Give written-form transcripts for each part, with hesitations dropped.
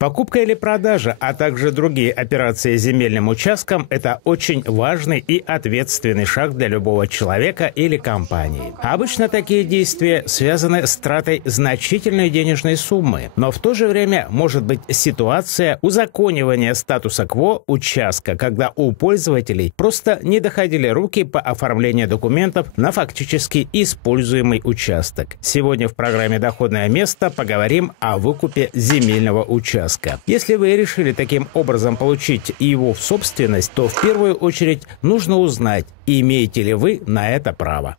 Покупка или продажа, а также другие операции с земельным участком – это очень важный и ответственный шаг для любого человека или компании. Обычно такие действия связаны с тратой значительной денежной суммы, но в то же время может быть ситуация узаконивания статуса кво участка, когда у пользователей просто не доходили руки по оформлению документов на фактически используемый участок. Сегодня в программе «Доходное место» поговорим о выкупе земельного участка. Если вы решили таким образом получить его в собственность, то в первую очередь нужно узнать, имеете ли вы на это право.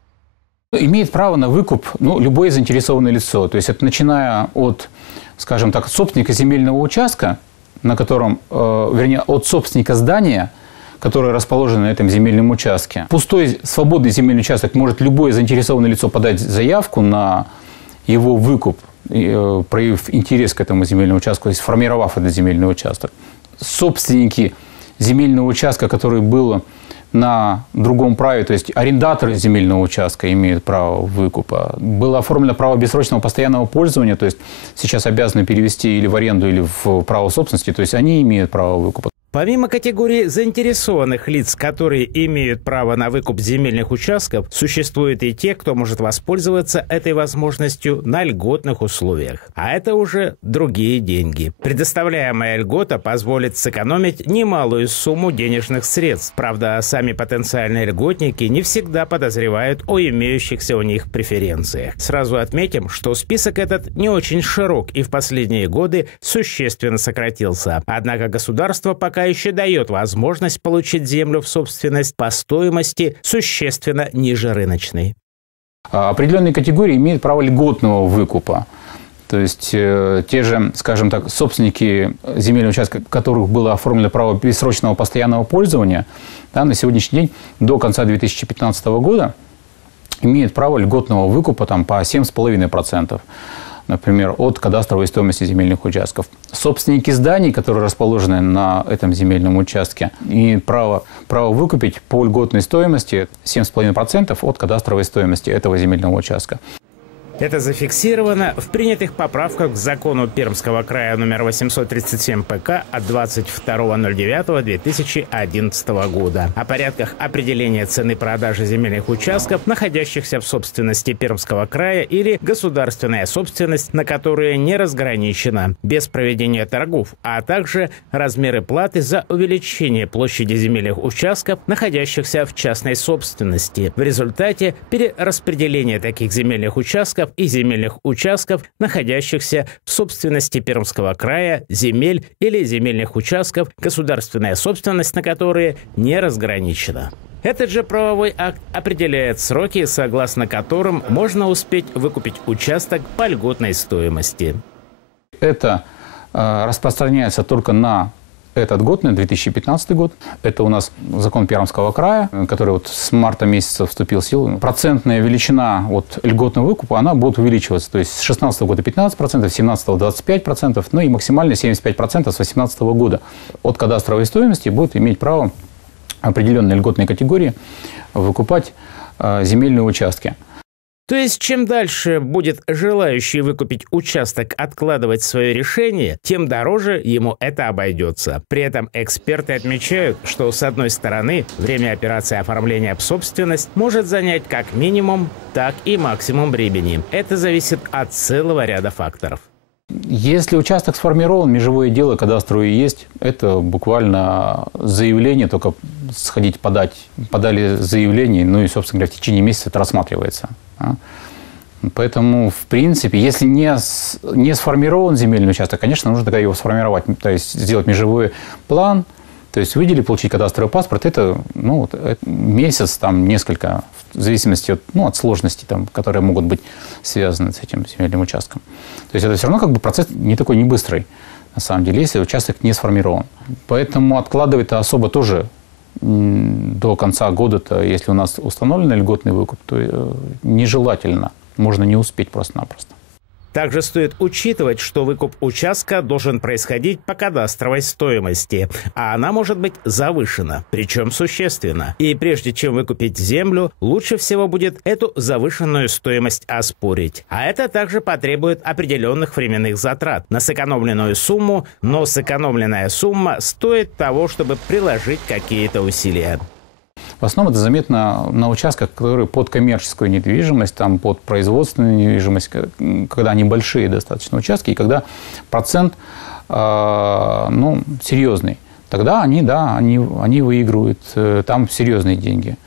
Имеет право на выкуп любое заинтересованное лицо. То есть это начиная от, скажем так, собственника земельного участка, на котором, вернее, от собственника здания, которое расположено на этом земельном участке. Пустой свободный земельный участок может любое заинтересованное лицо подать заявку на его выкуп, проявив интерес к этому земельному участку, то есть сформировав этот земельный участок. Собственники земельного участка, который был на другом праве, то есть арендаторы земельного участка имеют право выкупа. Было оформлено право бессрочного постоянного пользования, то есть сейчас обязаны перевести или в аренду, или в право собственности, то есть они имеют право выкупа. Помимо категории заинтересованных лиц, которые имеют право на выкуп земельных участков, существуют и те, кто может воспользоваться этой возможностью на льготных условиях. А это уже другие деньги. Предоставляемая льгота позволит сэкономить немалую сумму денежных средств. Правда, сами потенциальные льготники не всегда подозревают о имеющихся у них преференциях. Сразу отметим, что список этот не очень широк и в последние годы существенно сократился. Однако государство пока еще дает возможность получить землю в собственность по стоимости существенно ниже рыночной. Определенные категории имеют право льготного выкупа. То есть те же, скажем так, собственники земельного участка, у которых было оформлено право бессрочного постоянного пользования, на сегодняшний день до конца 2015 года имеют право льготного выкупа по 7,5%. Например, от кадастровой стоимости земельных участков. Собственники зданий, которые расположены на этом земельном участке, имеют право выкупить по льготной стоимости 7,5% от кадастровой стоимости этого земельного участка. Это зафиксировано в принятых поправках к закону Пермского края номер 837 ПК от 22.09.2011 года о порядках определения цены продажи земельных участков, находящихся в собственности Пермского края, или государственная собственность, на которые не разграничена, без проведения торгов, а также размеры платы за увеличение площади земельных участков, находящихся в частной собственности, в результате перераспределения таких земельных участков и земельных участков, находящихся в собственности Пермского края, земель или земельных участков, государственная собственность на которые не разграничена. Этот же правовой акт определяет сроки, согласно которым можно успеть выкупить участок по льготной стоимости. Это распространяется только на этот год, на 2015 год. Это у нас закон Пермского края, который с марта месяца вступил в силу. Процентная величина льготного выкупа, она будет увеличиваться. То есть с 2016 года 15%, с 2017 25%, и максимально 75% с 2018 года. От кадастровой стоимости будут иметь право определенные льготные категории выкупать земельные участки. То есть, чем дальше будет желающий выкупить участок откладывать свое решение, тем дороже ему это обойдется. При этом эксперты отмечают, что с одной стороны, время операции оформления в собственность может занять как минимум, так и максимум времени. Это зависит от целого ряда факторов. Если участок сформирован, межевое дело кадастровое есть, это буквально заявление, только сходить подать. Подали заявление, и, собственно говоря, в течение месяца это рассматривается. Поэтому, в принципе, если не сформирован земельный участок, конечно, нужно тогда его сформировать, то есть сделать межевой план, то есть выделить, получить кадастровый паспорт, это месяц, несколько, в зависимости от сложностей, которые могут быть связаны с этим земельным участком. То есть это все равно процесс не такой не быстрый, на самом деле, если участок не сформирован. Поэтому откладывать-то особо тоже до конца года-то, если у нас установлен льготный выкуп, то нежелательно. Можно не успеть просто-напросто. Также стоит учитывать, что выкуп участка должен происходить по кадастровой стоимости, а она может быть завышена, причем существенно. И прежде чем выкупить землю, лучше всего будет эту завышенную стоимость оспорить. А это также потребует определенных временных затрат на сэкономленную сумму, но сэкономленная сумма стоит того, чтобы приложить какие-то усилия. В основном это заметно на участках, которые под коммерческую недвижимость, там, под производственную недвижимость, когда они большие достаточно участки, и когда процент серьезный. Тогда они выигрывают, там серьезные деньги.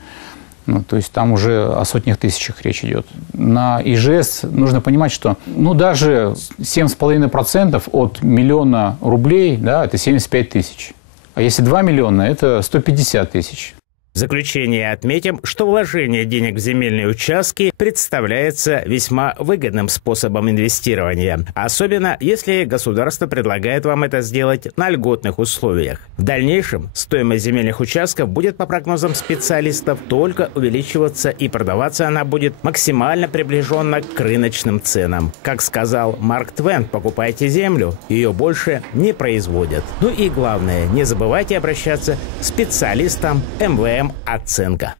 То есть там уже о сотнях тысячах речь идет. На ИЖС нужно понимать, что даже 7,5% от миллиона рублей, это 75 тысяч. А если 2 миллиона, это 150 тысяч. В заключение отметим, что вложение денег в земельные участки представляется весьма выгодным способом инвестирования, особенно если государство предлагает вам это сделать на льготных условиях. В дальнейшем стоимость земельных участков будет, по прогнозам специалистов, только увеличиваться, и продаваться она будет максимально приближенно к рыночным ценам. Как сказал Марк Твен, покупайте землю, ее больше не производят. И главное, не забывайте обращаться к специалистам МВМ «Оценка».